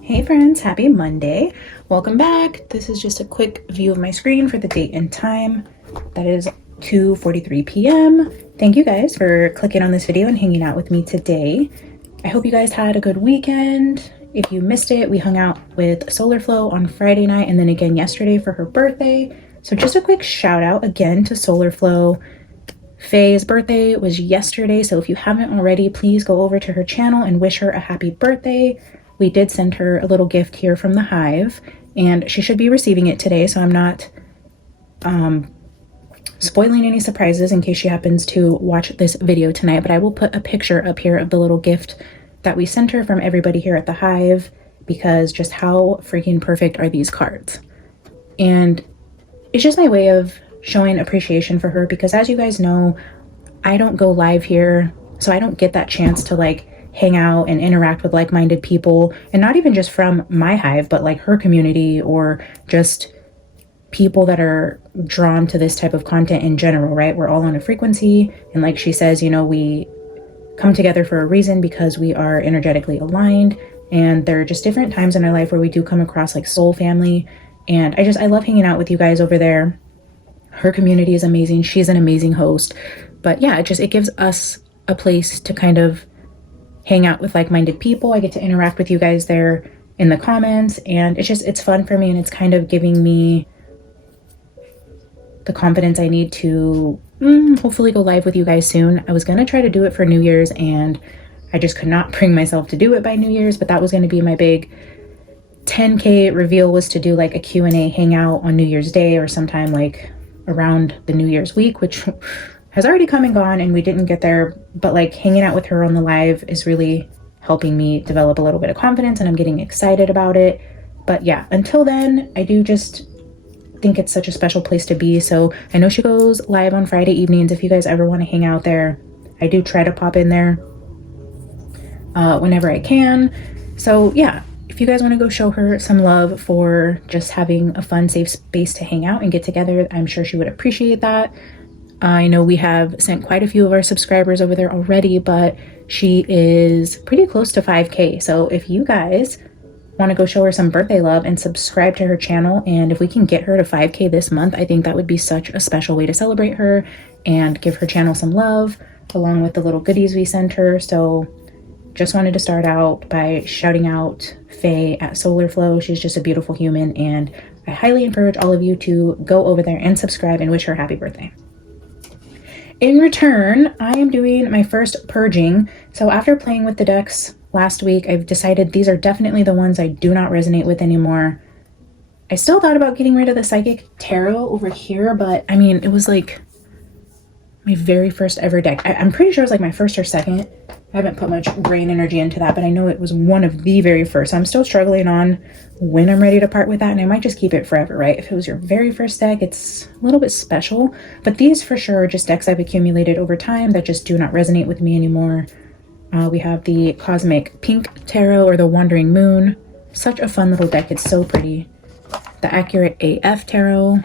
Hey friends, happy Monday. Welcome back. This is just a quick view of my screen for the date and time. That is 2:43 p.m. Thank you guys for clicking on this video and hanging out with me today. I hope you guys had a good weekend. If you missed it, we hung out with Solar Flow on Friday night and then again yesterday for her birthday. So just a quick shout out again to Solar Flow. Faye's birthday was yesterday, so if you haven't already, please go over to her channel and wish her a happy birthday. We did send her a little gift here from the Hive, and she should be receiving it today, so I'm not spoiling any surprises in case she happens to watch this video tonight, but I will put a picture up here of the little gift that we sent her from everybody here at the Hive, because just how freaking perfect are these cards. And it's just my way of showing appreciation for her, because as you guys know, I don't go live here, so I don't get that chance to like hang out and interact with like-minded people, and not even just from my Hive, but like her community or just people that are drawn to this type of content in general, right? We're all on a frequency, and like she says, you know, we come together for a reason because we are energetically aligned, and there are just different times in our life where we do come across like soul family, and I love hanging out with you guys over there. Her community is amazing. She's an amazing host. But yeah, it gives us a place to kind of hang out with like-minded people. I get to interact with you guys there in the comments, and it's fun for me, and it's kind of giving me the confidence I need to hopefully go live with you guys soon. I was gonna try to do it for New Year's, and I just could not bring myself to do it by New Year's, but that was gonna be my big 10K reveal, was to do like a Q&A hangout on New Year's Day or sometime like around the New Year's week, which has already come and gone and we didn't get there, but like hanging out with her on the live is really helping me develop a little bit of confidence, and I'm getting excited about it. But yeah, until then, I do just think it's such a special place to be. So I know she goes live on Friday evenings. If you guys ever want to hang out there, I do try to pop in there whenever I can. So yeah, if you guys want to go show her some love for just having a fun, safe space to hang out and get together, I'm sure she would appreciate that. I know we have sent quite a few of our subscribers over there already, but she is pretty close to 5K. So if you guys want to go show her some birthday love and subscribe to her channel, and if we can get her to 5K this month, I think that would be such a special way to celebrate her and give her channel some love, along with the little goodies we sent her. So just wanted to start out by shouting out Faye at Solar Flow. She's just a beautiful human, and I highly encourage all of you to go over there and subscribe and wish her happy birthday. In return, I am doing my first purging. So after playing with the decks last week, I've decided these are definitely the ones I do not resonate with anymore. I still thought about getting rid of the Psychic Tarot over here, but I mean, it was like my very first ever deck. I'm pretty sure it was like my first or second. I haven't put much brain energy into that, but I know it was one of the very first. I'm still struggling on when I'm ready to part with that, and I might just keep it forever, right? If it was your very first deck, it's a little bit special, but these for sure are just decks I've accumulated over time that just do not resonate with me anymore. We have the Cosmic Pink Tarot, or the Wandering Moon. Such a fun little deck. It's so pretty. The Accurate AF Tarot.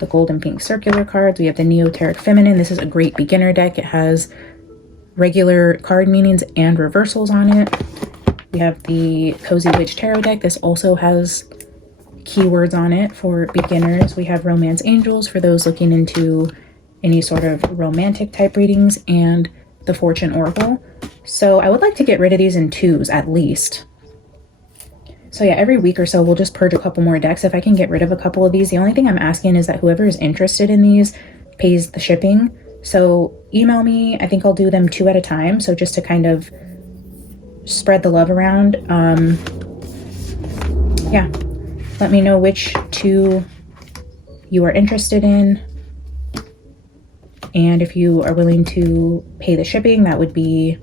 The Golden Pink Circular cards. We have the Neoteric Feminine. This is a great beginner deck. It has regular card meanings and reversals on it. We have the Cozy Witch Tarot deck. This also has keywords on it for beginners. We have Romance Angels for those looking into any sort of romantic type readings, and the Fortune Oracle. So I would like to get rid of these in twos at least. So yeah, every week or so we'll just purge a couple more decks. If I can get rid of a couple of these, the only thing I'm asking is that whoever is interested in these pays the shipping. So email me. I think I'll do them 2 at a time, so just to kind of spread the love around. Yeah, let me know which 2 you are interested in, and if you are willing to pay the shipping, that would be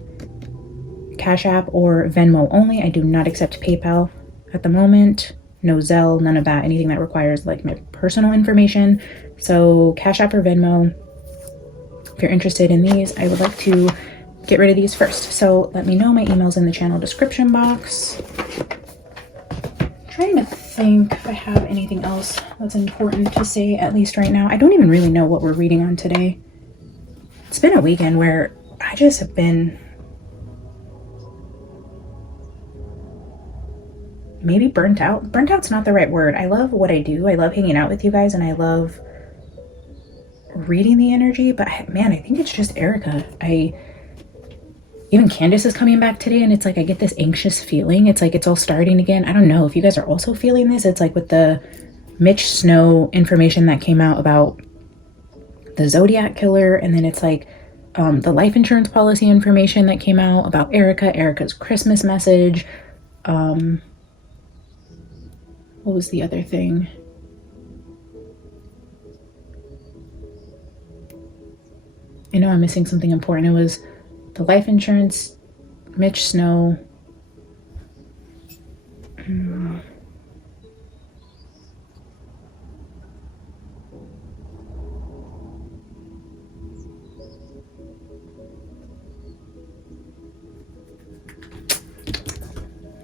Cash App or Venmo only. I do not accept PayPal at the moment. No Zelle, none of that, anything that requires like my personal information. So Cash App or Venmo. If you're interested in these, I would like to get rid of these first. So let me know. My email's in the channel description box. Trying to think if I have anything else that's important to say, at least right now. I don't even really know what we're reading on today. It's been a weekend where I just have been maybe burnt out. Burnt out's not the right word. I love what I do. I love hanging out with you guys, and I love reading the energy, but man, I think it's just Erica. Even Candace is coming back today, and it's like I get this anxious feeling. It's like it's all starting again. I don't know if you guys are also feeling this. It's like with the Mitch Snow information that came out about the Zodiac killer, and then it's like the life insurance policy information that came out about Erica's Christmas message. What was the other thing? I know I'm missing something important. It was the life insurance, Mitch Snow.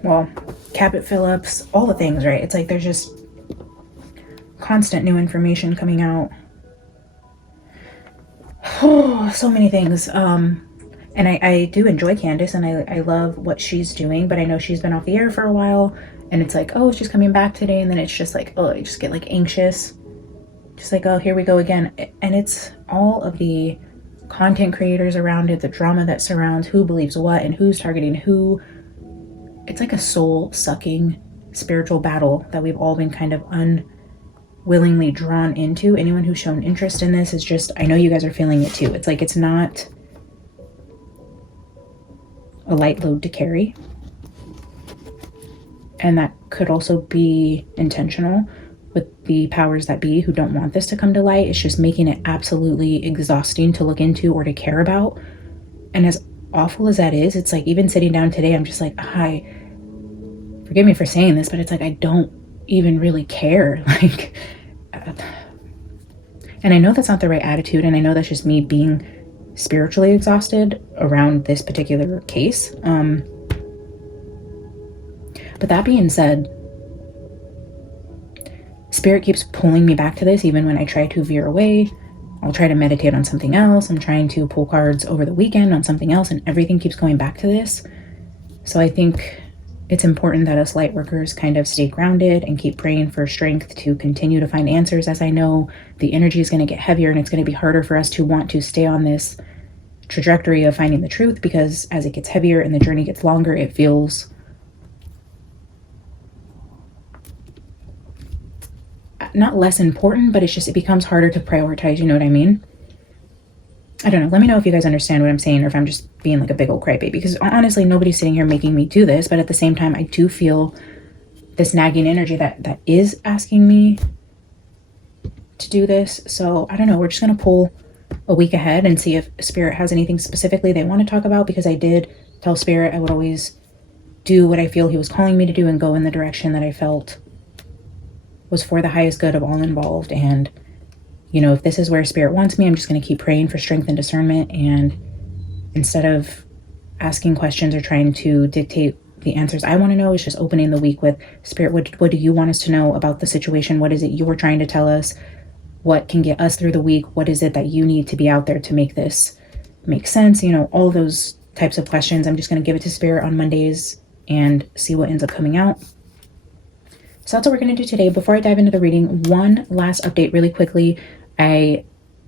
Well, Cabot Phillips, all the things, right? It's like there's just constant new information coming out. Oh, so many things. And I do enjoy Candace, and I love what she's doing, but I know she's been off the air for a while, and it's like, oh, she's coming back today, and then it's just like, oh, I just get like anxious. Just like, oh, here we go again. And it's all of the content creators around it, the drama that surrounds who believes what and who's targeting who. It's like a soul-sucking spiritual battle that we've all been kind of unwillingly drawn into. Anyone who's shown interest in this is just, I know you guys are feeling it too. It's like it's not a light load to carry. And that could also be intentional with the powers that be who don't want this to come to light. It's just making it absolutely exhausting to look into or to care about. And as awful as that is, it's like even sitting down today, I'm just like, hi, forgive me for saying this, but it's like I don't even really care. Like, and I know that's not the right attitude, and I know that's just me being spiritually exhausted around this particular case. But that being said, Spirit keeps pulling me back to this even when I try to veer away. I'll try to meditate on something else. I'm trying to pull cards over the weekend on something else, and everything keeps going back to this. So I think it's important that us light workers kind of stay grounded and keep praying for strength to continue to find answers, as I know the energy is going to get heavier, and it's going to be harder for us to want to stay on this trajectory of finding the truth, because as it gets heavier and the journey gets longer, it feels not less important, but it becomes harder to prioritize. You know what I mean? I don't know. Let me know if you guys understand what I'm saying, or if I'm just being like a big old crybaby, because honestly, nobody's sitting here making me do this. But at the same time, I do feel this nagging energy that is asking me to do this. So I don't know. We're just going to pull a week ahead and see if Spirit has anything specifically they want to talk about, because I did tell Spirit I would always do what I feel he was calling me to do and go in the direction that I felt was for the highest good of all involved. And, you know, if this is where Spirit wants me, I'm just going to keep praying for strength and discernment. And instead of asking questions or trying to dictate the answers I want to know, is just opening the week with, Spirit, what do you want us to know about the situation? What is it you're trying to tell us? What can get us through the week? What is it that you need to be out there to make this make sense? You know, all those types of questions. I'm just going to give it to Spirit on Mondays and see what ends up coming out. So that's what we're going to do today. Before I dive into the reading, one last update really quickly. I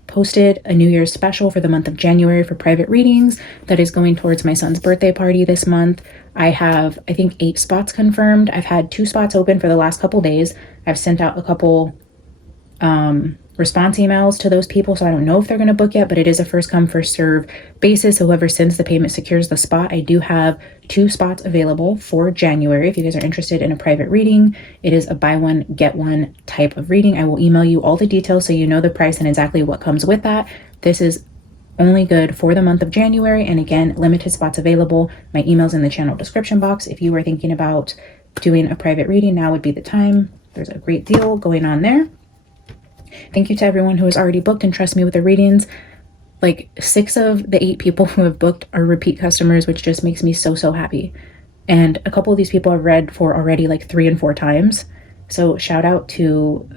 posted a New Year's special for the month of January for private readings that is going towards my son's birthday party this month. I have, I think, 8 spots confirmed. I've had 2 spots open for the last couple days. I've sent out a couple response emails to those people, so I don't know if they're going to book yet, but it is a first come first serve basis. Whoever sends the payment secures the spot. I do have 2 spots available for January if you guys are interested in a private reading. It is a buy one get one type of reading. I will email you all the details so you know the price and exactly what comes with that. This is only good for the month of January, and again, limited spots available. My email's in the channel description box. If you are thinking about doing a private reading, now would be the time. There's a great deal going on there. Thank you to everyone who has already booked and trust me with the readings. Like 6 of the 8 people who have booked are repeat customers, which just makes me so, so happy. And a couple of these people I've read for already like 3 and 4 times. So shout out to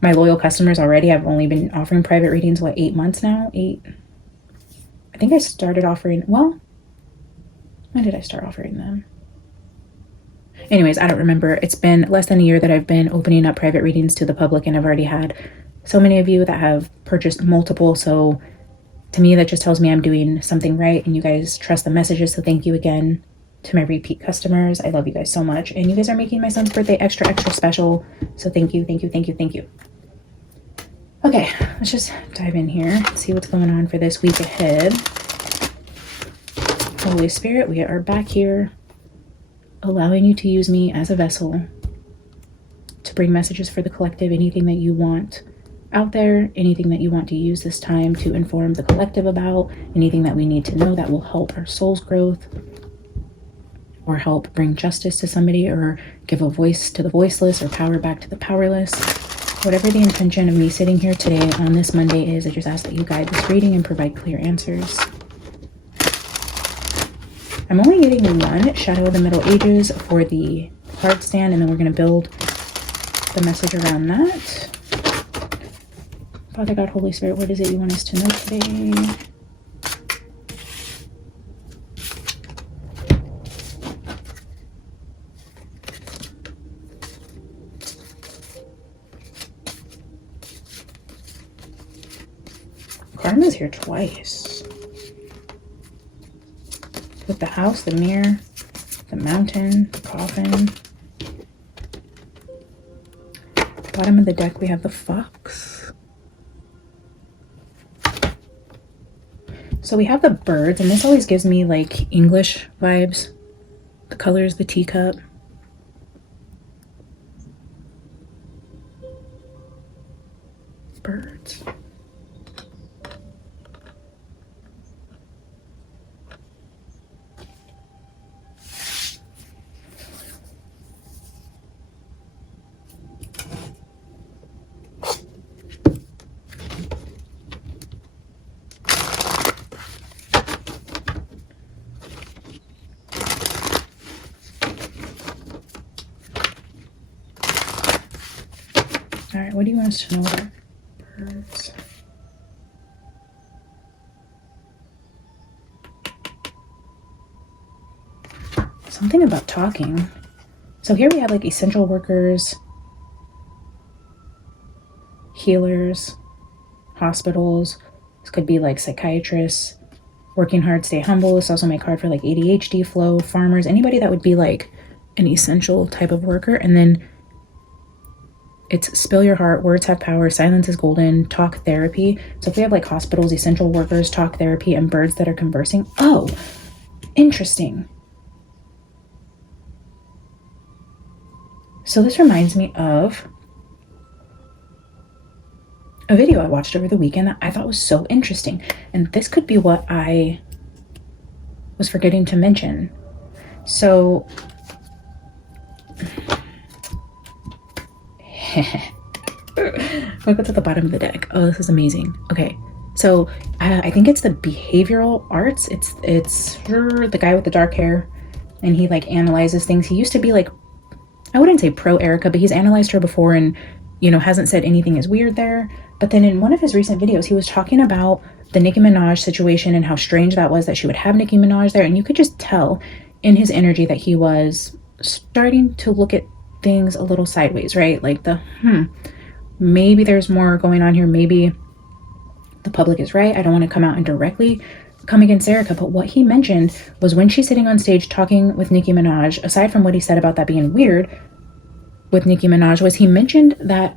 my loyal customers already. I've only been offering private readings, 8 months now? 8? I think I started offering, well, when did I start offering them? Anyways, I don't remember. It's been less than a year that I've been opening up private readings to the public, and I've already had so many of you that have purchased multiple. So to me, that just tells me I'm doing something right and you guys trust the messages. So thank you again to my repeat customers. I love you guys so much. And you guys are making my son's birthday extra, extra special. So thank you, thank you, thank you, thank you. Okay, let's just dive in here, see what's going on for this week ahead. Holy Spirit, we are back here, allowing you to use me as a vessel to bring messages for the collective, anything that you want out there, anything that you want to use this time to inform the collective about, anything that we need to know that will help our soul's growth or help bring justice to somebody or give a voice to the voiceless or power back to the powerless. Whatever the intention of me sitting here today on this Monday is, I just ask that you guide this reading and provide clear answers. I'm only getting one Shadow of the Middle Ages for the card stand, and then we're going to build the message around that. Father God, Holy Spirit, what is it you want us to know today? Karma's here twice. With the house, the mirror, the mountain, the coffin. Bottom of the deck, we have the fox. So we have the birds, and this always gives me like English vibes. The colors, the teacup. Birds. All right, what do you want us to know about birds? Something about talking. So here we have like essential workers, healers, hospitals. This could be like psychiatrists, working hard, stay humble. It's also my card for like ADHD flow, farmers, anybody that would be like an essential type of worker. And then it's spill your heart, words have power, silence is golden, talk therapy. So if we have like hospitals, essential workers, talk therapy, and birds that are conversing. Oh, interesting. So this reminds me of a video I watched over the weekend that I thought was so interesting. And this could be what I was forgetting to mention. So we'll go to the bottom of the deck. Oh, this is amazing. Okay, so I think it's the behavioral arts. It's the guy with the dark hair, and he like analyzes things. He used to be like, I wouldn't say pro Erica, but he's analyzed her before and, you know, hasn't said anything is weird there. But then in one of his recent videos, he was talking about the Nicki Minaj situation and how strange that was that she would have Nicki Minaj there. And you could just tell in his energy that he was starting to look at things a little sideways, right? Like maybe there's more going on here. Maybe the public is right. I don't want to come out and directly come against Erica, but what he mentioned was when she's sitting on stage talking with Nicki Minaj, aside from what he said about that being weird with Nicki Minaj, was he mentioned that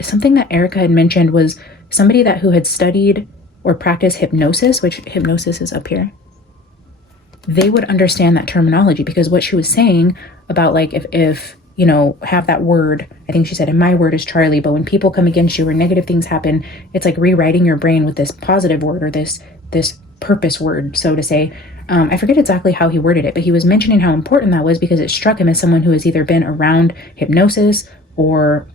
something that Erica had mentioned was somebody that who had studied or practiced hypnosis, which hypnosis is up here. They would understand that terminology, because what she was saying about like if you know, have that word, I think she said, and my word is Charlie, but when people come against you or negative things happen, it's like rewriting your brain with this positive word or this purpose word, so to say. I forget exactly how he worded it, but he was mentioning how important that was because it struck him as someone who has either been around hypnosis or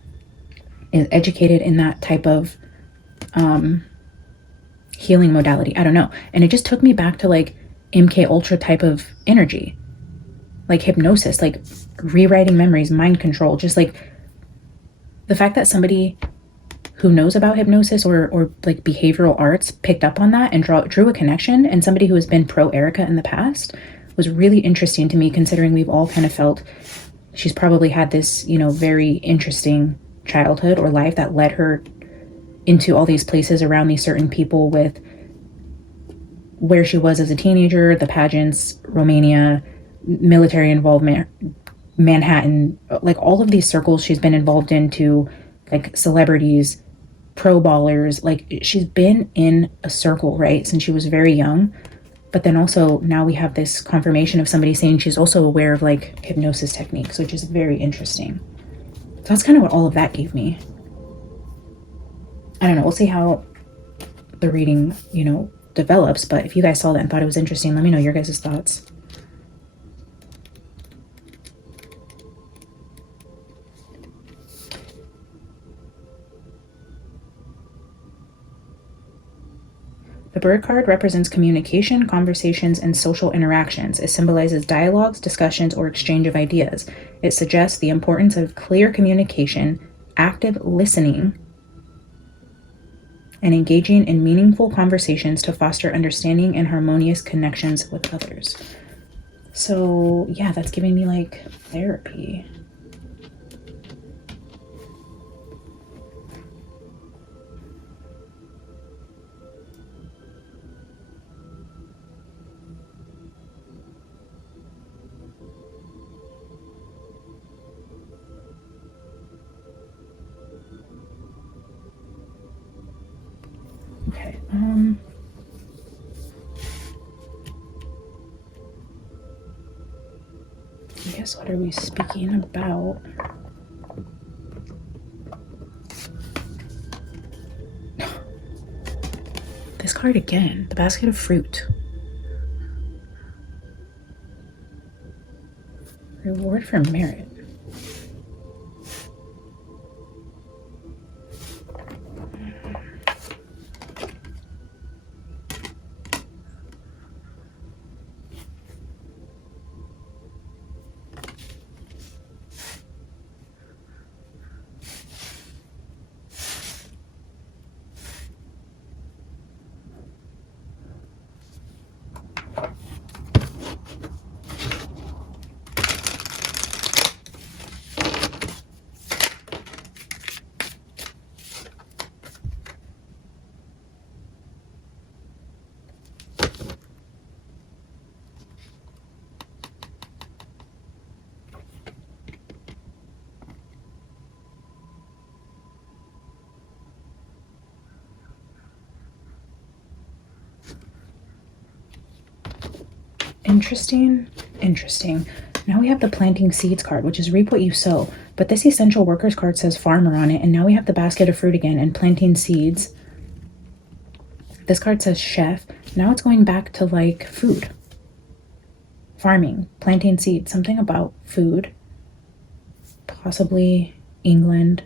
is educated in that type of healing modality. I don't know. And it just took me back to like MK Ultra type of energy, like hypnosis, like rewriting memories, mind control, just like the fact that somebody who knows about hypnosis or like behavioral arts picked up on that and drew a connection, and somebody who has been pro Erica in the past was really interesting to me, considering we've all kind of felt she's probably had this, you know, very interesting childhood or life that led her into all these places around these certain people, with where she was as a teenager, the pageants, Romania, military involvement, Manhattan, like all of these circles she's been involved into, like celebrities, pro ballers. Like she's been in a circle, right, since she was very young. But then also now we have this confirmation of somebody saying she's also aware of like hypnosis techniques, which is very interesting. So that's kind of what all of that gave me. I don't know. We'll see how the reading, you know, develops. But if you guys saw that and thought it was interesting, let me know your guys' thoughts. The bird card represents communication, conversations, and social interactions. It symbolizes dialogues, discussions, or exchange of ideas. It suggests the importance of clear communication, active listening, and engaging in meaningful conversations to foster understanding and harmonious connections with others. So yeah, that's giving me like therapy. Okay, I guess what are we speaking about? This card again, the basket of fruit. Reward for merit. Interesting. Now we have the planting seeds card, which is reap what you sow. But this essential workers card says farmer on it. And now we have the basket of fruit again and planting seeds. This card says chef. Now it's going back to like food. Farming, planting seeds, something about food. Possibly England.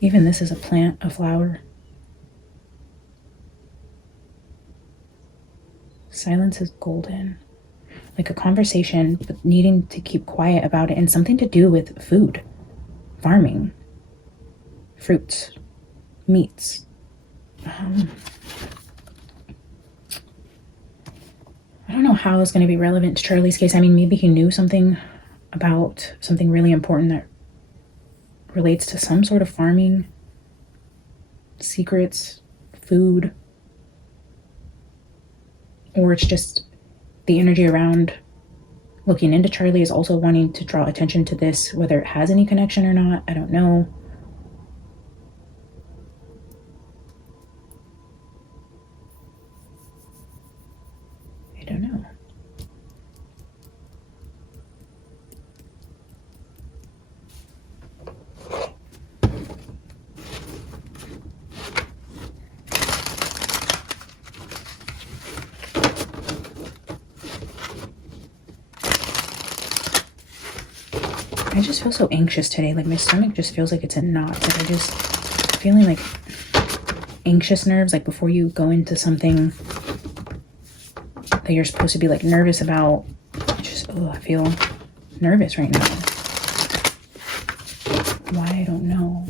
Even this is a plant, a flower. Silence is golden. Like a conversation, but needing to keep quiet about it, and something to do with food, farming, fruits, meats. I don't know how it's going to be relevant to Charlie's case. I mean, maybe he knew something about something really important that relates to some sort of farming, secrets, food, or it's just the energy around looking into Charlie is also wanting to draw attention to this, whether it has any connection or not. I don't know. I don't know. I just feel so anxious today. Like my stomach just feels like it's in knots. Like I just feeling like anxious nerves, like before you go into something that you're supposed to be like nervous about. Just, oh, I feel nervous right now. Why, I don't know.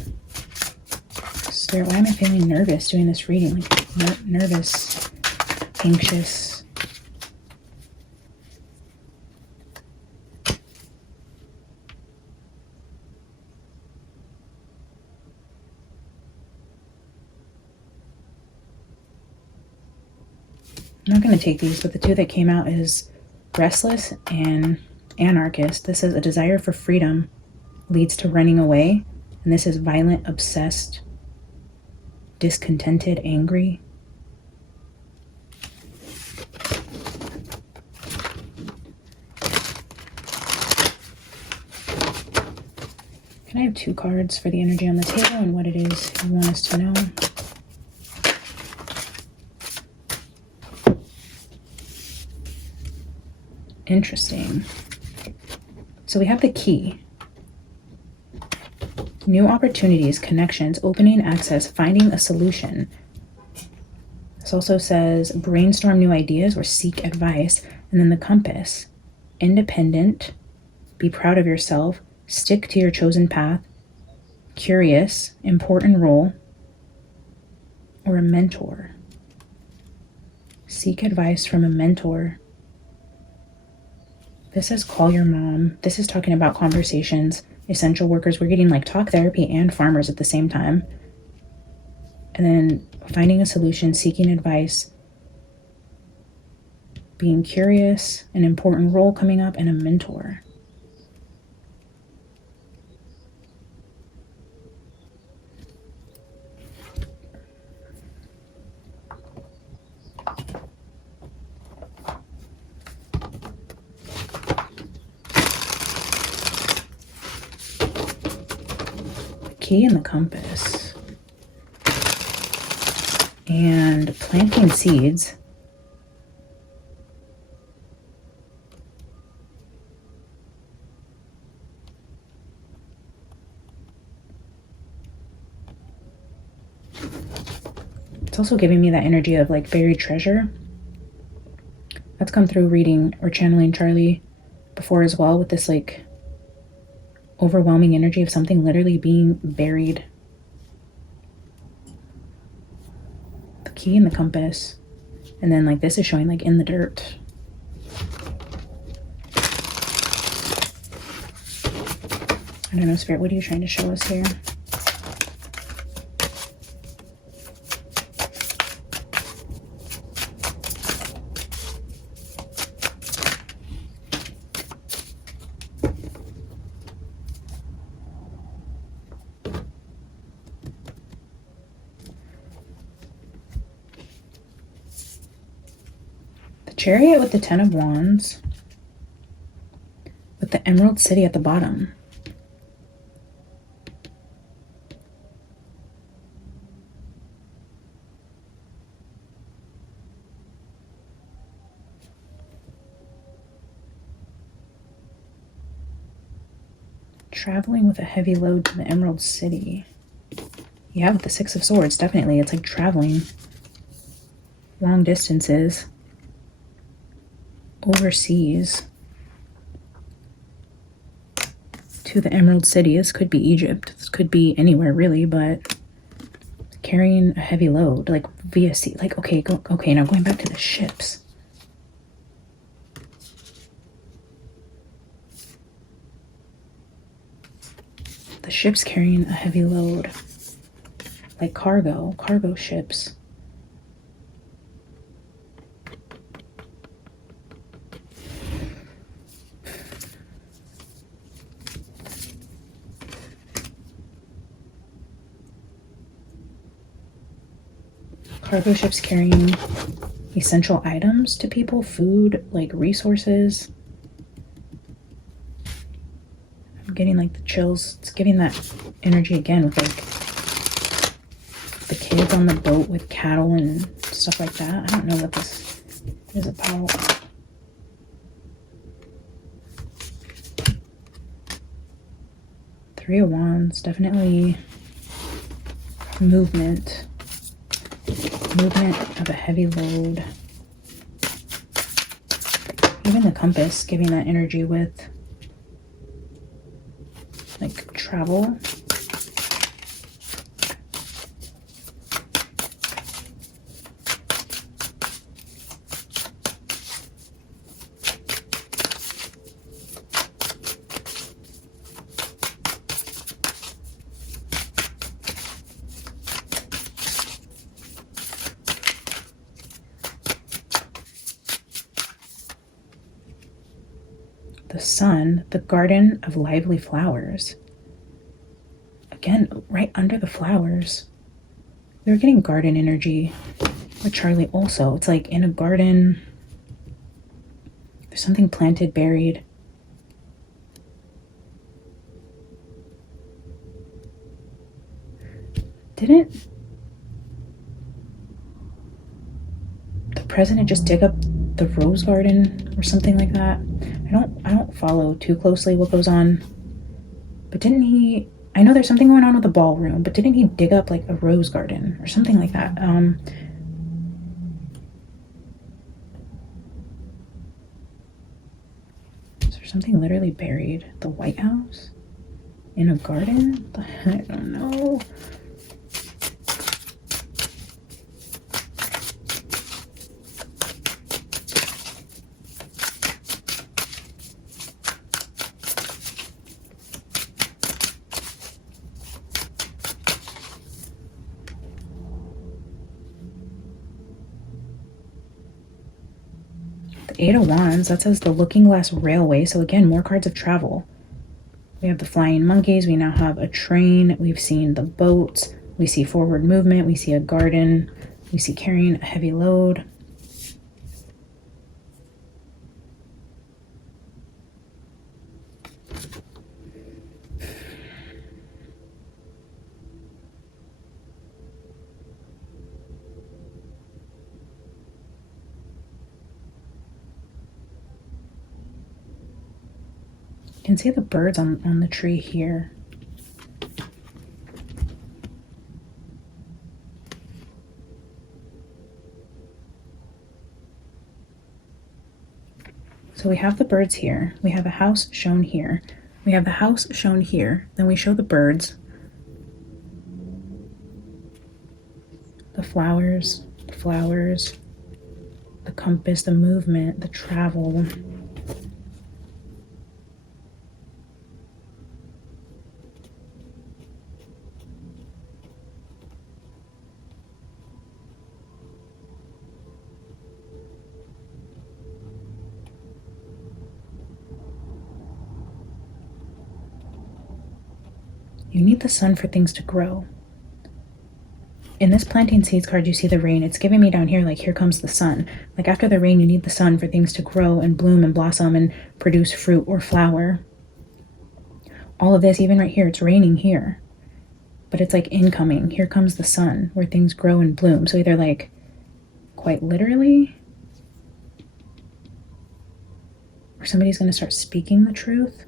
Spirit, why am I feeling nervous doing this reading? Like nervous, anxious. I'm not going to take these, but the two that came out is restless and anarchist. This is a desire for freedom leads to running away. And this is violent, obsessed, discontented, angry. Can I have 2 cards for the energy on the table and what it is you want us to know? Interesting. So we have the key. New opportunities, connections, opening access, finding a solution. This also says brainstorm new ideas or seek advice. And then the compass. Independent, be proud of yourself, stick to your chosen path, curious, important role, or a mentor. Seek advice from a mentor. This says call your mom. This is talking about conversations. Essential workers. We're getting like talk therapy and farmers at the same time. And then finding a solution, seeking advice, being curious, an important role coming up, and a mentor. Key and the compass. And planting seeds. It's also giving me that energy of like buried treasure. That's come through reading or channeling Charlie before as well, with this like overwhelming energy of something literally being buried. The key and the compass. And then like this is showing like in the dirt. I don't know, Spirit, what are you trying to show us here? Chariot with the 10 of Wands, with the Emerald City at the bottom. Traveling with a heavy load to the Emerald City. Yeah, with the 6 of Swords, definitely. It's like traveling long distances. Overseas to the Emerald City. This could be Egypt. This could be anywhere really, but carrying a heavy load, like via sea. Like, okay, okay, now going back to the ships. The ship's carrying a heavy load. Like cargo ships. Cargo ships carrying essential items to people, food, like resources. I'm getting like the chills. It's giving that energy again with like the kids on the boat with cattle and stuff like that. I don't know what this is about. Three of Wands, definitely movement. Movement of a heavy load. Even the compass giving that energy with like travel. sun, the garden of lively flowers. Again, right under the flowers. We were getting garden energy with Charlie also. It's like in a garden. There's something planted, buried. Didn't the president just dig up the rose garden or something like that? I don't follow too closely what goes on. But didn't he, I know there's something going on with the ballroom, but didn't he dig up like a rose garden or something like that? Is there something literally buried? The White House? In a garden? I don't know. Eight of Wands, that says the Looking Glass Railway. So again, more cards of travel. We have the flying monkeys. We now have a train. We've seen the boats. We see forward movement. We see a garden. We see carrying a heavy load. You can see the birds on the tree here. So we have the birds here. We have a house shown here. We have the house shown here. Then we show the birds. The flowers, the compass, the movement, the travel. You need the sun for things to grow. In this planting seeds card, you see the rain. It's giving me down here, like, here comes the sun. Like, after the rain, you need the sun for things to grow and bloom and blossom and produce fruit or flower. All of this, even right here, it's raining here. But it's like incoming. Here comes the sun, where things grow and bloom. So either like, quite literally, or somebody's going to start speaking the truth.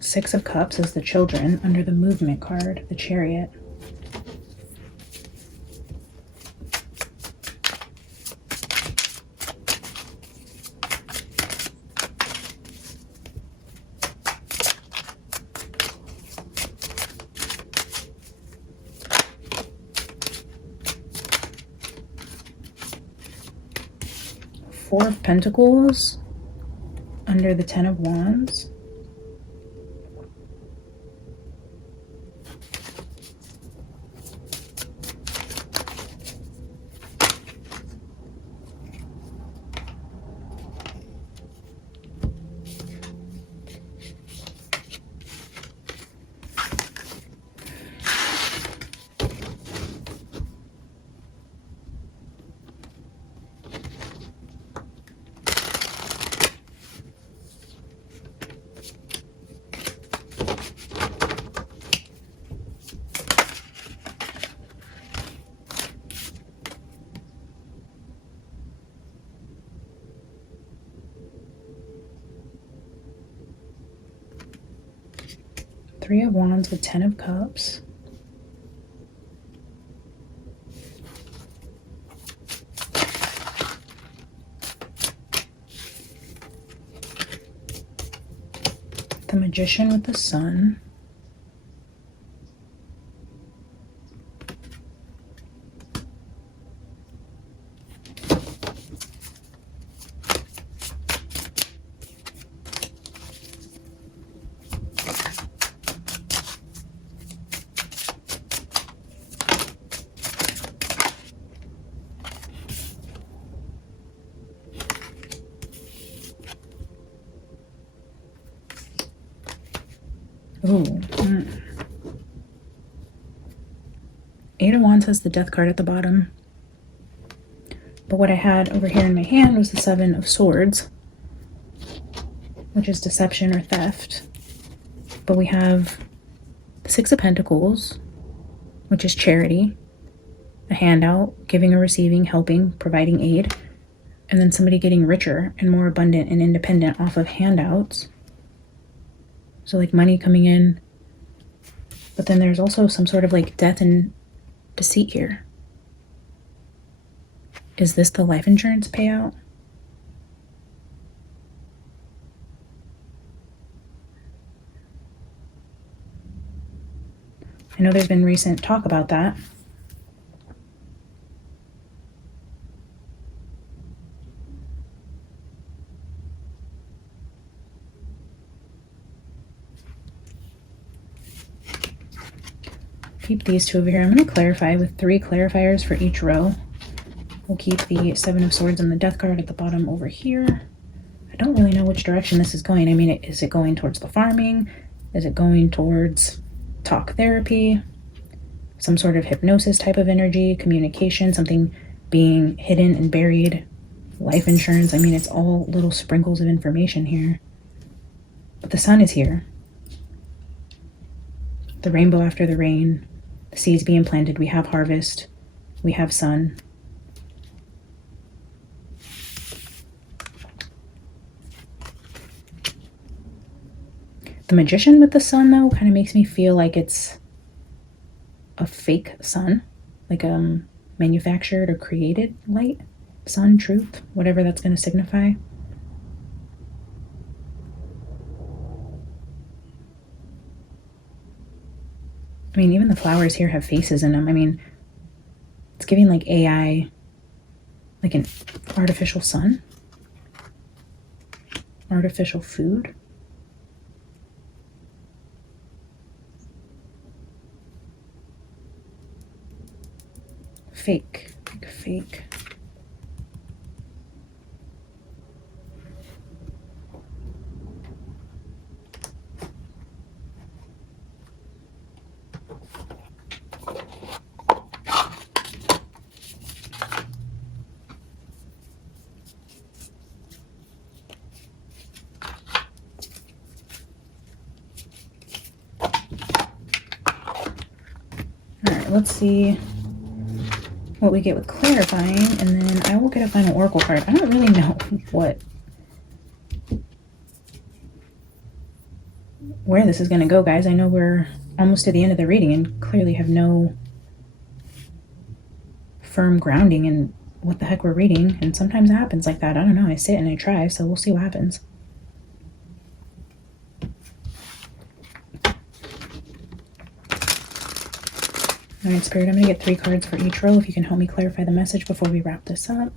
Six of Cups is the children under the movement card, the Chariot. Four of Pentacles under the Ten of Wands. Three of Wands with 10 of Cups. The Magician with the Sun. Ooh. Eight of Wands has the Death card at the bottom. But what I had over here in my hand was the Seven of Swords, which is deception or theft. But we have the Six of Pentacles, which is charity, a handout, giving or receiving, helping, providing aid, and then somebody getting richer and more abundant and independent off of handouts. So like money coming in, but then there's also some sort of like death and deceit here. Is this the life insurance payout? I know there's been recent talk about that. Keep these two over here. I'm going to clarify with 3 clarifiers for each row. We'll keep the Seven of Swords and the Death card at the bottom over here. I don't really know which direction this is going. I mean, is it going towards the farming? Is it going towards talk therapy? Some sort of hypnosis type of energy, communication, something being hidden and buried, life insurance. I mean, it's all little sprinkles of information here. But the sun is here. The rainbow after the rain, the seeds being planted, we have harvest, we have sun. The Magician with the sun, though, kind of makes me feel like it's a fake sun, like manufactured or created light, sun, truth, whatever that's going to signify. I mean, even the flowers here have faces in them. I mean, it's giving like AI, like an artificial sun, artificial food. Fake, like fake. Let's see what we get with clarifying, and then I will get a final oracle card. I don't really know where this is going to go, guys. I know we're almost to the end of the reading and clearly have no firm grounding in what the heck we're reading, and sometimes it happens like that. I don't know. I sit and I try, so we'll see what happens. All right, Spirit, I'm going to get 3 cards for each row if you can help me clarify the message before we wrap this up.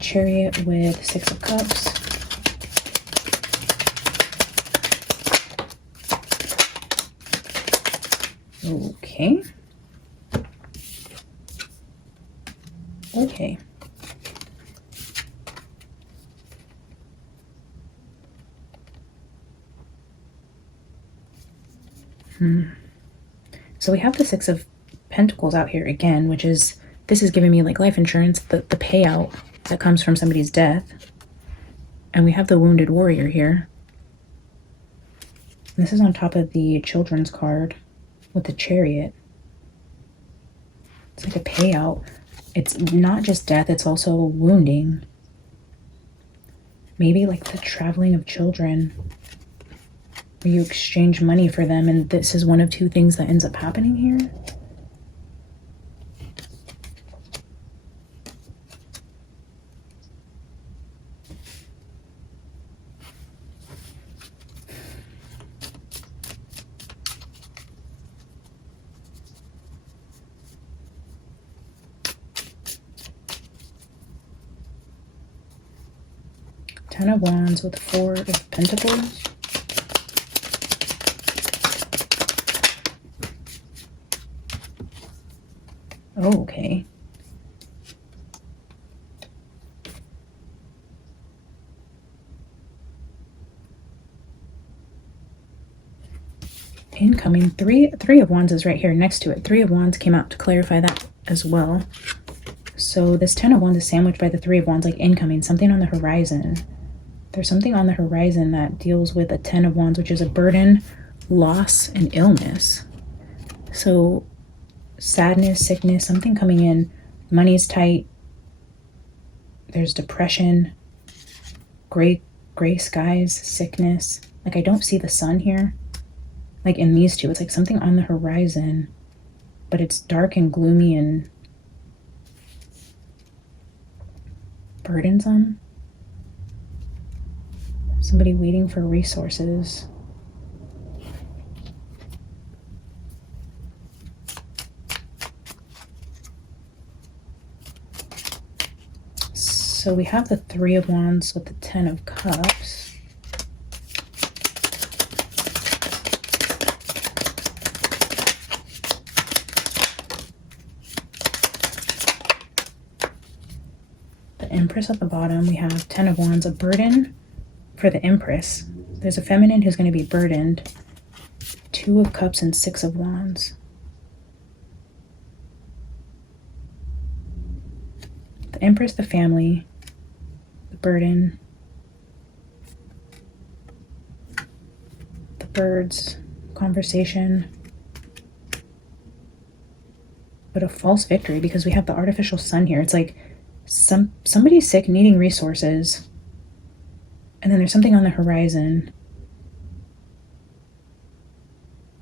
Chariot with 6 of Cups. Okay. Okay. So we have the 6 of Pentacles out here again, which is, this is giving me like life insurance, the payout that comes from somebody's death. And we have the Wounded Warrior here. And this is on top of the Children's card with the Chariot. It's like a payout. It's not just death, it's also wounding. Maybe like the traveling of children. or you exchange money for them, and this is one of two things that ends up happening here. Ten of Wands with Four of Pentacles. Oh, okay. Incoming. Three of Wands is right here next to it. Three of Wands came out to clarify that as well. So this Ten of Wands is sandwiched by the Three of Wands, like incoming, something on the horizon. There's something on the horizon that deals with a Ten of Wands, which is a burden, loss, and illness. So sadness, sickness, something coming in. Money's tight. There's depression, gray skies, sickness. Like, I don't see the sun here. Like in these two, it's like something on the horizon, but it's dark and gloomy and burdensome. Somebody waiting for resources. So we have the Three of Wands with the Ten of Cups. The Empress at the bottom. We have Ten of Wands, a burden for the Empress. There's a feminine who's going to be burdened. Two of Cups and Six of Wands. The Empress, the family, the burden, the birds, conversation, but a false victory because we have the artificial sun here. It's like somebody's sick, needing resources, and then there's something on the horizon.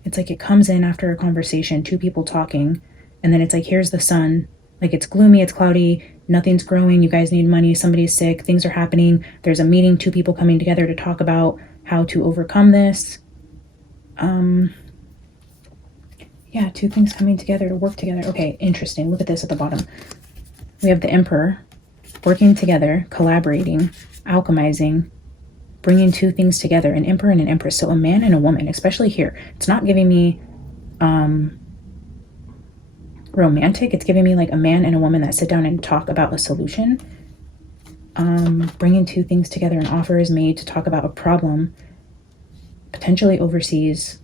It's like it comes in after a conversation, two people talking, and then it's like, here's the sun. Like, it's gloomy, it's cloudy, nothing's growing, you guys need money, somebody's sick, things are happening, there's a meeting, two people coming together to talk about how to overcome this. Yeah, two things coming together to work together. Okay, interesting. Look at this at the bottom. We have the Emperor working together, collaborating, alchemizing, bringing two things together, an Emperor and an Empress. So a man and a woman, especially here. It's not giving me romantic. It's giving me like a man and a woman that sit down and talk about a solution. Bringing two things together. An offer is made to talk about a problem, potentially overseas.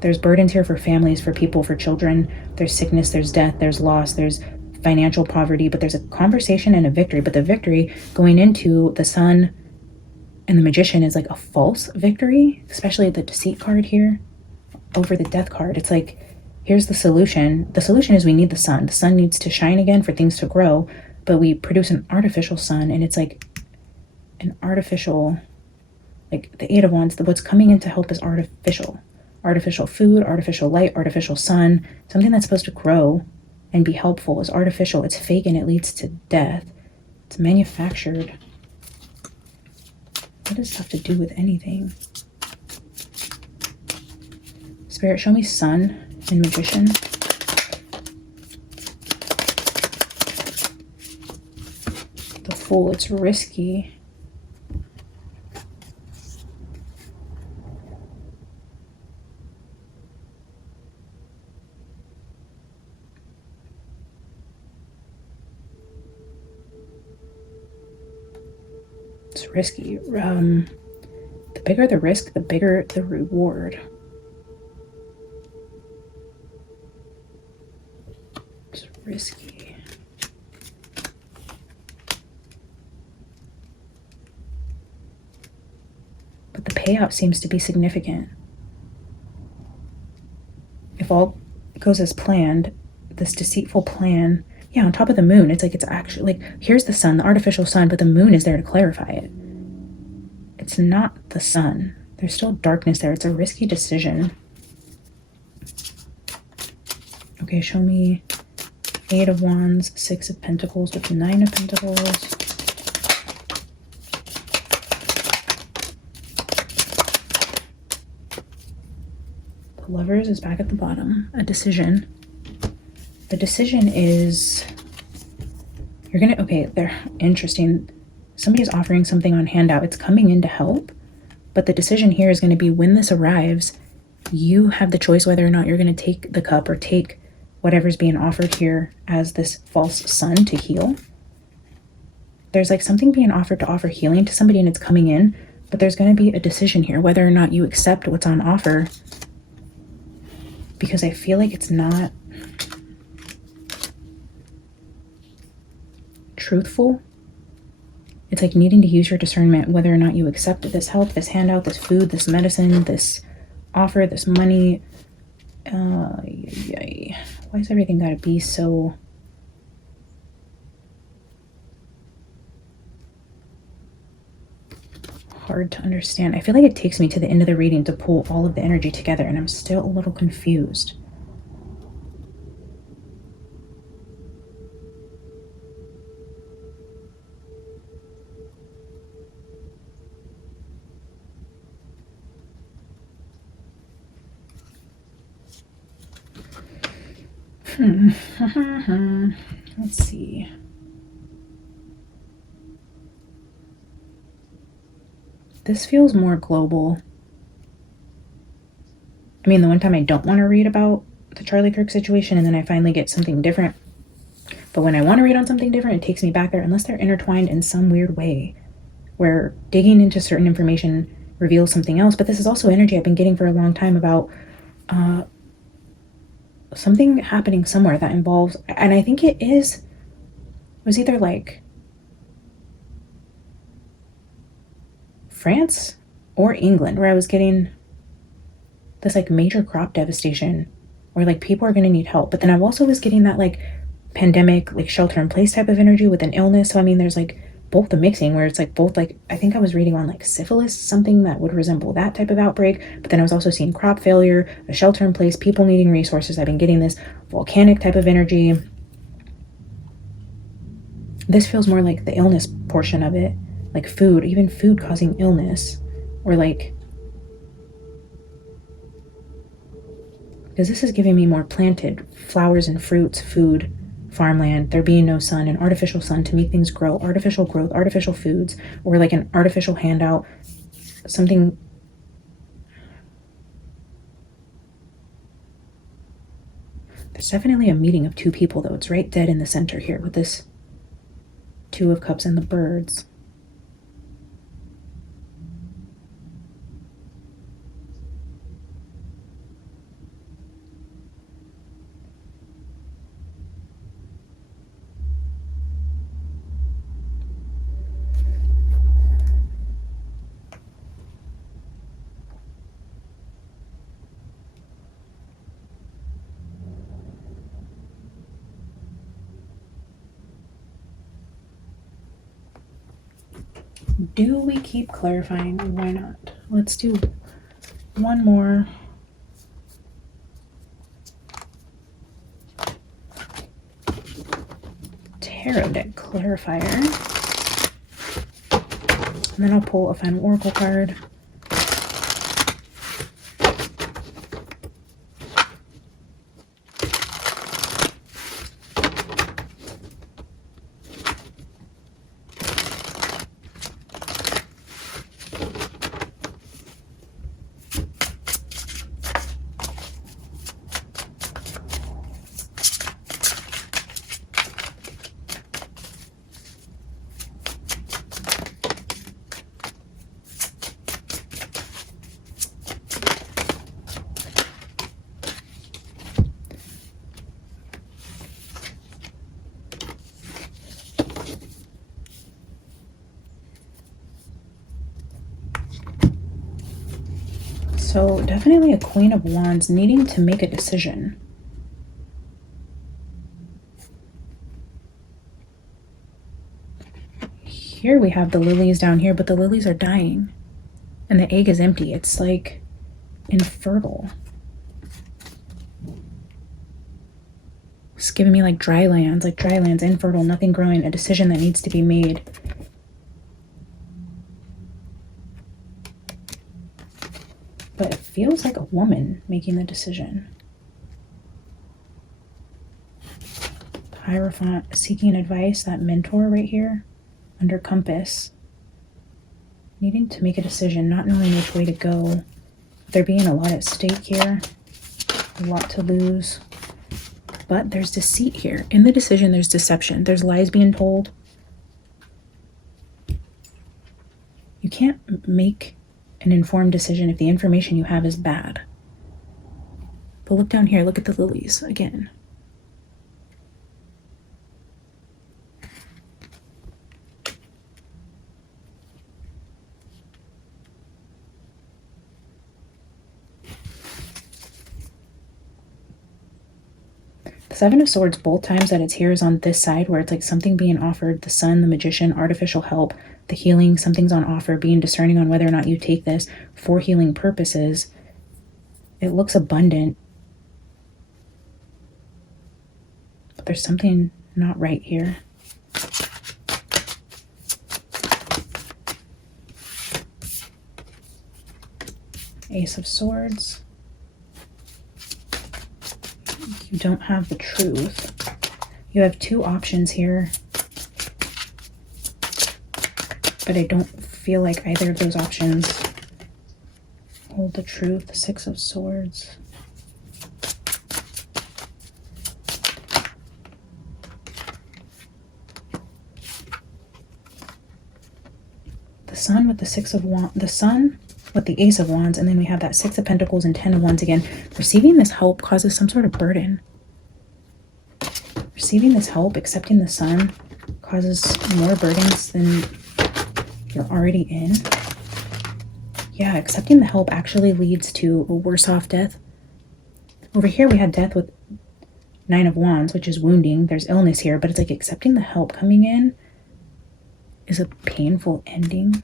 There's burdens here for families, for people, for children. There's sickness, there's death, there's loss, there's financial poverty, but there's a conversation and a victory. But the victory going into the Sun and the Magician is like a false victory, especially the Deceit card here over the Death card. It's like, here's the solution. The solution is we need the sun. The sun needs to shine again for things to grow, but we produce an artificial sun, and it's like an artificial, like the Eight of Wands, what's coming in to help is artificial. Artificial food, artificial light, artificial sun. Something that's supposed to grow and be helpful is artificial. It's fake and it leads to death. It's manufactured. What does this have to do with anything? Spirit, show me Sun and Magician. The Fool, it's risky. It's risky. The bigger the risk, the bigger the reward. It's risky. But the payout seems to be significant. If all goes as planned, this deceitful plan, yeah, on top of the moon, it's like, it's actually like, here's the sun, the artificial sun, but the moon is there to clarify it. It's not the sun. There's still darkness there. It's a risky decision. Okay, show me Eight of Wands, Six of Pentacles with the Nine of Pentacles. The Lovers is back at the bottom. A decision. The decision is you're gonna, okay, they're interesting. Somebody's offering something on handout. It's coming in to help, but the decision here is going to be when this arrives, you have the choice whether or not you're going to take the cup or take whatever's being offered here as this false sun to heal. There's like something being offered to offer healing to somebody and it's coming in, but there's going to be a decision here whether or not you accept what's on offer, because I feel like it's not truthful. It's like needing to use your discernment whether or not you accept this help, this handout, this food, this medicine, this offer, this money. Why is everything gotta be so hard to understand? I feel like it takes me to the end of the reading to pull all of the energy together, and I'm still a little confused. Let's see. This feels more global. I mean, the one time I don't want to read about the Charlie Kirk situation and then I finally get something different. But when I want to read on something different, it takes me back there unless they're intertwined in some weird way where digging into certain information reveals something else. But this is also energy I've been getting for a long time about something happening somewhere that involves, and I think it was either like France or England, where I was getting this like major crop devastation where like people are going to need help. But then I also was getting that like pandemic, like shelter in place type of energy with an illness. So I mean, there's like both the mixing where it's like both, like I think I was reading on like syphilis, something that would resemble that type of outbreak, but then I was also seeing crop failure, a shelter in place, people needing resources. I've been getting this volcanic type of energy. This feels more like the illness portion of it, like food, even food causing illness, or like, because this is giving me more planted flowers and fruits, food, farmland, there being no sun, an artificial sun to make things grow, artificial growth, artificial foods, or like an artificial handout, something. There's definitely a meeting of two people though. It's right dead in the center here with this Two of Cups and the birds. Do we keep clarifying? Why not? Let's do one more. Tarot deck clarifier. And then I'll pull a final oracle card. So definitely a Queen of Wands needing to make a decision. Here we have the lilies down here, but the lilies are dying. And the egg is empty. It's like infertile. It's giving me like dry lands, infertile, nothing growing, a decision that needs to be made. But it feels like a woman making the decision. The Hierophant seeking advice, that mentor right here under compass. Needing to make a decision, not knowing which way to go. There being a lot at stake here, a lot to lose. But there's deceit here. In the decision, there's deception. There's lies being told. You can't make an informed decision if the information you have is bad. But look down here. Look at the lilies again. The Seven of Swords, both times that it's here, is on this side where it's like something being offered, the sun, the magician, artificial help, the healing, something's on offer, being discerning on whether or not you take this for healing purposes. It looks abundant, but there's something not right here. Ace of Swords. You don't have the truth. You have two options here, but I don't feel like either of those options hold the truth. The Six of Swords. The Sun with the Six of Wands. The Sun with the Ace of Wands, and then we have that Six of Pentacles and Ten of Wands again. Receiving this help causes some sort of burden. Receiving this help, accepting the Sun, causes more burdens than you're already in. Yeah, accepting the help actually leads to a worse off death. Over here we had death with Nine of Wands, which is wounding. There's illness here, but it's like accepting the help coming in is a painful ending.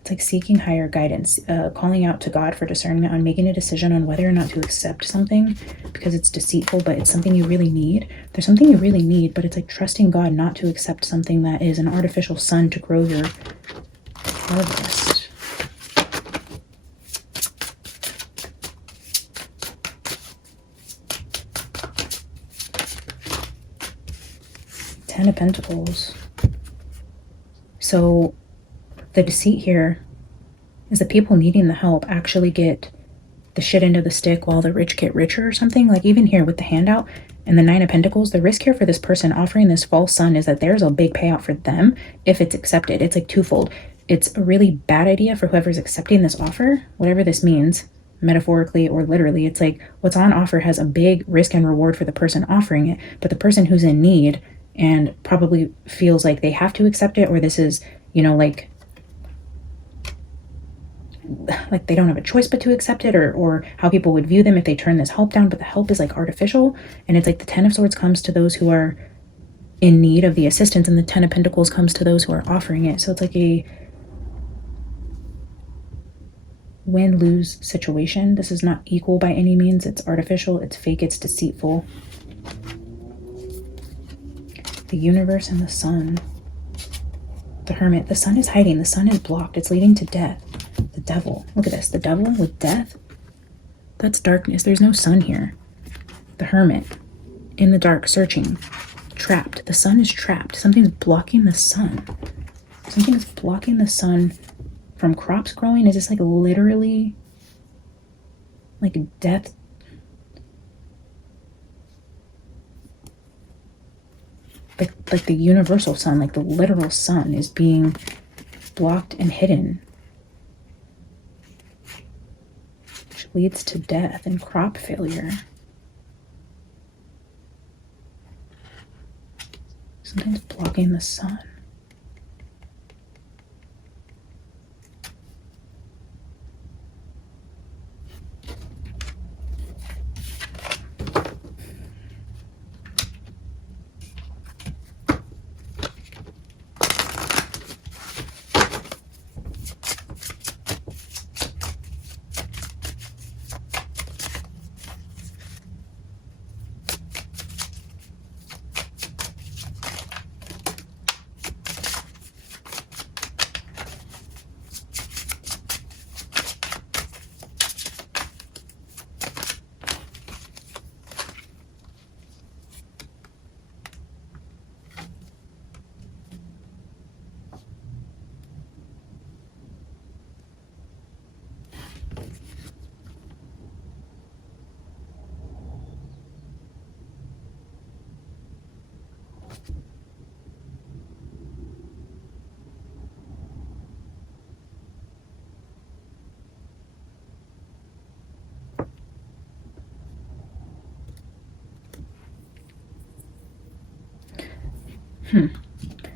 It's like seeking higher guidance, calling out to God for discernment on making a decision on whether or not to accept something because it's deceitful, but it's something you really need. There's something you really need, but it's like trusting God not to accept something that is an artificial sun to grow your harvest. Ten of Pentacles. So the deceit here is that people needing the help actually get the shit end of the stick while the rich get richer or something. Like even here with the handout and the Nine of Pentacles, the risk here for this person offering this false sun is that there's a big payout for them if it's accepted. It's like twofold. It's a really bad idea for whoever's accepting this offer, whatever this means, metaphorically or literally. It's like what's on offer has a big risk and reward for the person offering it, but the person who's in need and probably feels like they have to accept it, or this is, you know, like they don't have a choice but to accept it, or how people would view them if they turn this help down, but the help is like artificial. And it's like the Ten of Swords comes to those who are in need of the assistance, and the Ten of Pentacles comes to those who are offering it. So it's like a win-lose situation. This is not equal by any means. It's artificial, it's fake, it's deceitful. The Universe and the Sun. The Hermit. The Sun is hiding. The Sun is blocked. It's leading to death. The Devil. Look at this. The Devil with death. That's darkness. There's no sun here. The Hermit. In the dark, searching. Trapped. The Sun is trapped. Something's blocking the sun. Something's blocking the sun from crops growing. Is this like literally like death? Like the universal sun, like the literal sun is being blocked and hidden, which leads to death and crop failure. Something's blocking the sun.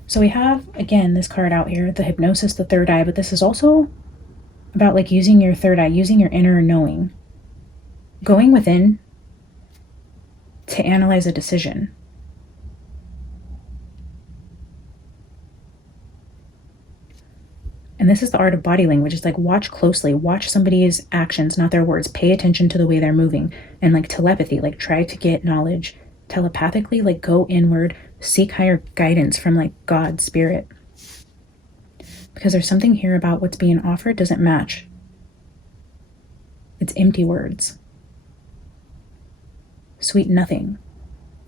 So we have, again, this card out here, the hypnosis, the third eye, but this is also about like using your third eye, using your inner knowing, going within to analyze a decision. And this is the art of body language. It's like watch closely, watch somebody's actions, not their words. Pay attention to the way they're moving. And like telepathy, like try to get knowledge telepathically, like go inward, seek higher guidance from like God, spirit. Because there's something here about what's being offered doesn't match. It's empty words. Sweet nothing.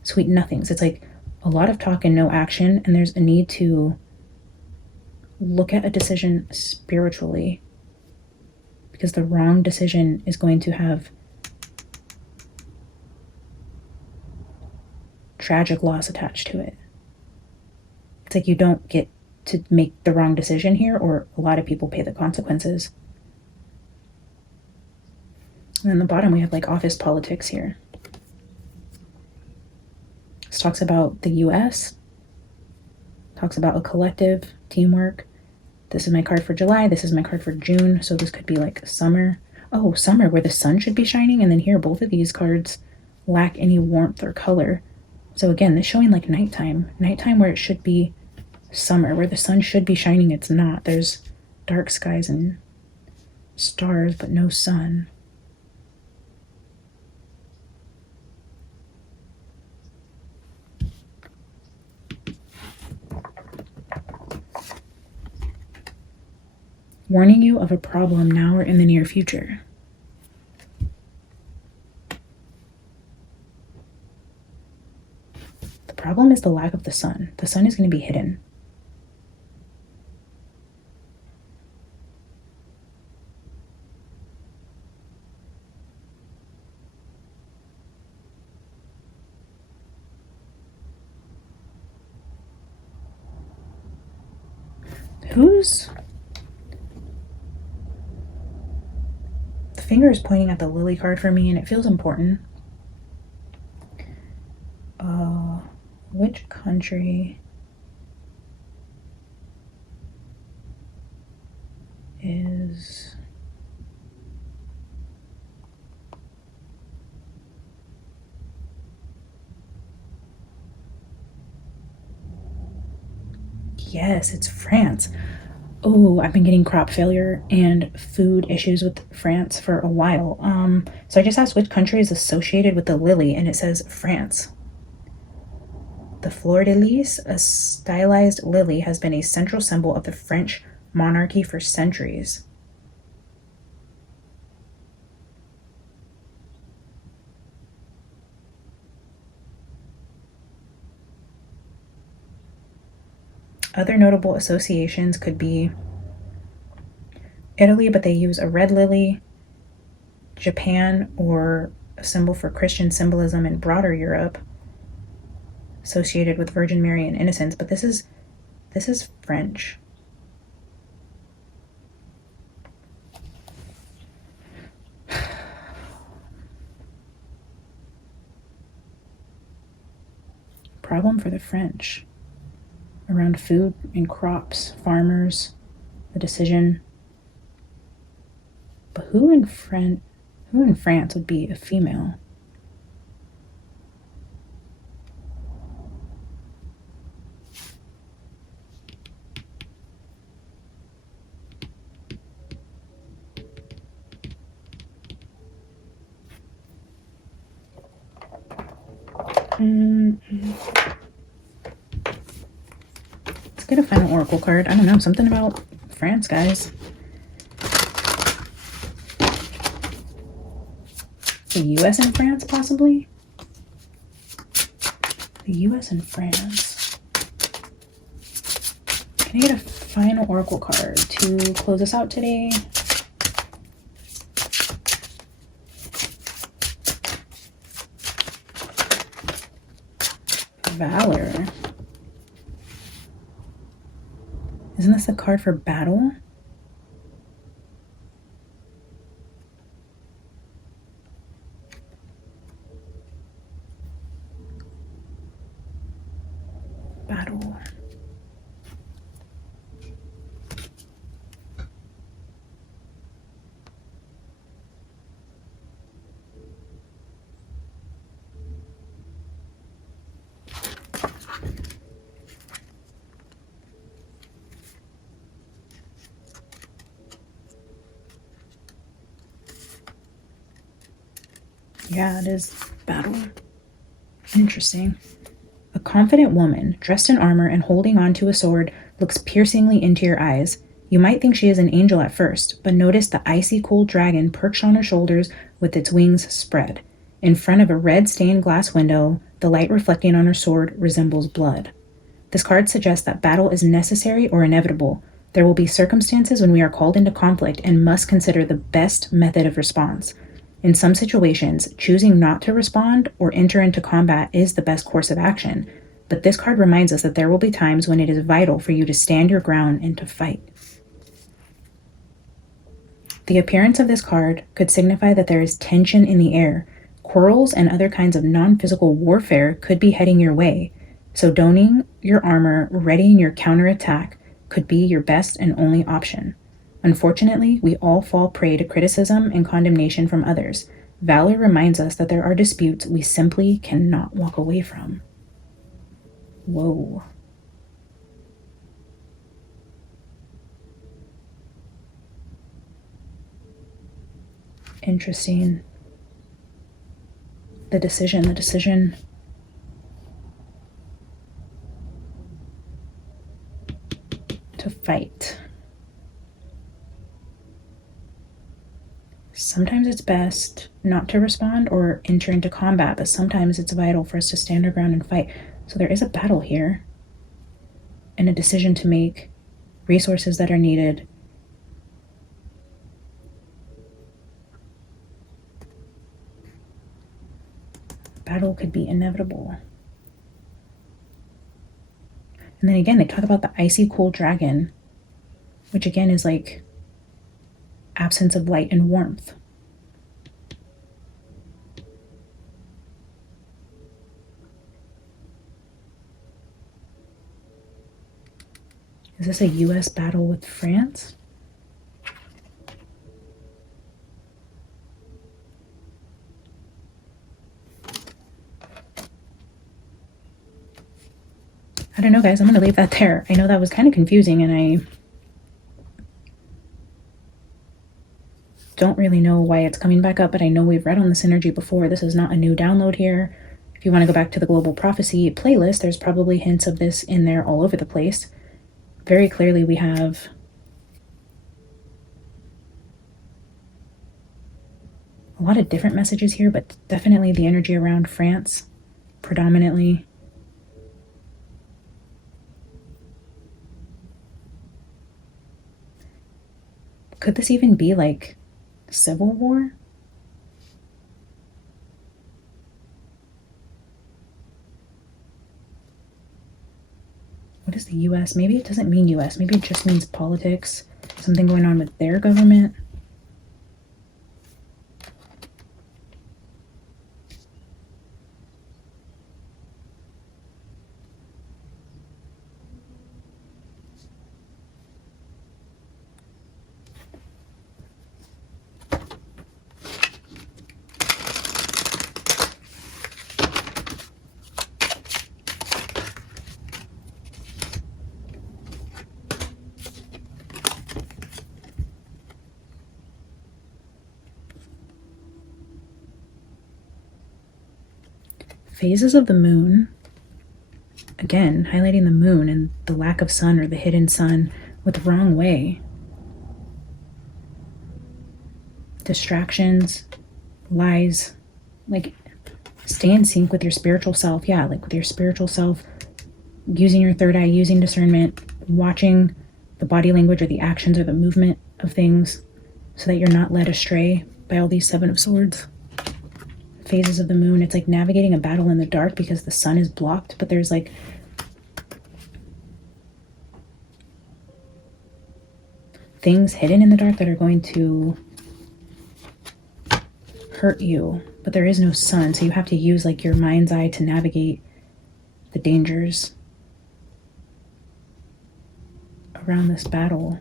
Sweet nothings. It's like a lot of talk and no action, and there's a need to look at a decision spiritually, because the wrong decision is going to have tragic loss attached to it. It's like you don't get to make the wrong decision here, or a lot of people pay the consequences. And then the bottom we have like office politics here. This talks about the US, talks about a collective, teamwork. This is my card for July. This is my card for June. So this could be like summer. Oh, summer where the sun should be shining. And then here, both of these cards lack any warmth or color. So again, this showing like nighttime. Nighttime where it should be summer, where the sun should be shining. It's not. There's dark skies and stars, but no sun. Warning you of a problem now or in the near future. The problem is the lack of the sun. The sun is going to be hidden. Who's... finger is pointing at the lily card for me, and it feels important. Which country is... Yes, it's France. Oh, I've been getting crop failure and food issues with France for a while. So I just asked which country is associated with the lily, and it says France. The fleur-de-lis, a stylized lily, has been a central symbol of the French monarchy for centuries. Other notable associations could be Italy, but they use a red lily, Japan, or a symbol for Christian symbolism in broader Europe, associated with Virgin Mary and innocence, but this is French. Problem for the French around food and crops, farmers, the decision. But who in France would be a female? Let's get a final oracle card. I don't know, something about France, guys. The US and France, possibly? The US and France. Can I get a final oracle card to close us out today? Valor. Isn't this a card for battle? battle. Yeah, it is battle. Interesting. A confident woman, dressed in armor and holding onto a sword, looks piercingly into your eyes. You might think she is an angel at first, but notice the icy cold dragon perched on her shoulders with its wings spread. In front of a red stained glass window, the light reflecting on her sword resembles blood. This card suggests that battle is necessary or inevitable. There will be circumstances when we are called into conflict and must consider the best method of response. In some situations, choosing not to respond or enter into combat is the best course of action, but this card reminds us that there will be times when it is vital for you to stand your ground and to fight. The appearance of this card could signify that there is tension in the air. Quarrels and other kinds of non-physical warfare could be heading your way, so donning your armor, readying your counterattack, could be your best and only option. Unfortunately, we all fall prey to criticism and condemnation from others. Valor reminds us that there are disputes we simply cannot walk away from. Whoa. Interesting. The decision. To fight. Sometimes it's best not to respond or enter into combat, but sometimes it's vital for us to stand our ground and fight. So there is a battle here and a decision to make, resources that are needed. Battle could be inevitable. And then again, they talk about the icy cold dragon, which again is like absence of light and warmth. Is this a US battle with France? I don't know, guys. I'm going to leave that there. I know that was kind of confusing, and I don't really know why it's coming back up, but I know we've read on this energy before. This is not a new download here. If you want to go back to the Global Prophecy playlist, there's probably hints of this in there all over the place. Very clearly we have a lot of different messages here, but definitely the energy around France predominantly. Could this even be like civil war? What is the US? Maybe it doesn't mean US. Maybe it just means politics. Something going on with their government. Phases of the moon, again, highlighting the moon and the lack of sun or the hidden sun with the wrong way. Distractions, lies, like stay in sync with your spiritual self. Yeah, like with your spiritual self, using your third eye, using discernment, watching the body language or the actions or the movement of things so that you're not led astray by all these Seven of Swords. Phases of the moon, it's like navigating a battle in the dark because the sun is blocked, but there's like things hidden in the dark that are going to hurt you, but there is no sun, so you have to use like your mind's eye to navigate the dangers. around this battle.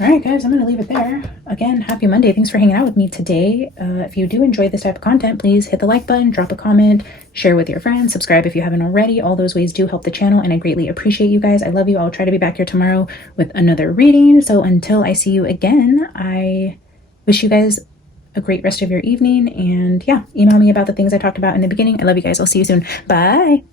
All right, guys, I'm going to leave it there. Again, happy Monday. Thanks for hanging out with me today. If you do enjoy this type of content, please hit the like button, drop a comment, share with your friends, subscribe if you haven't already. All those ways do help the channel, and I greatly appreciate you guys. I love you. I'll try to be back here tomorrow with another reading. So until I see you again, I wish you guys a great rest of your evening. And yeah, email me about the things I talked about in the beginning. I love you guys. I'll see you soon. Bye.